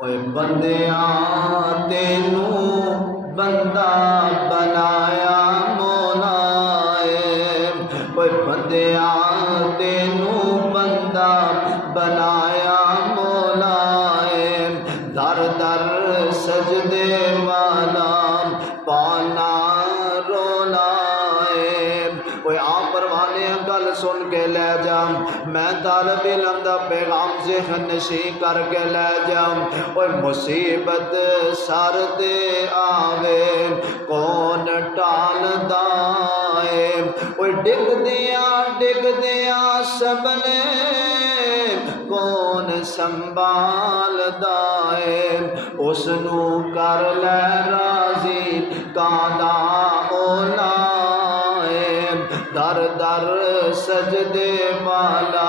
ओए बंदिया तेनू बंदा बनाया मौलाए, ओए बंदिया तेनू बंदा बनाया मौलाए, दर दर सजदे वाला पाना रोलाए। कोई आप परवाने गल सुन के ले जा, मैं तालब इल्म दा पैगाम ज़हन नशी करके ले जा। और मुसीबत सर दे आवे कौन टालदा है, ओए डिग दिया सबने कौन संभालदा है, उसनू कर ले राजी कादा ओला है, दर दर सजदे वाला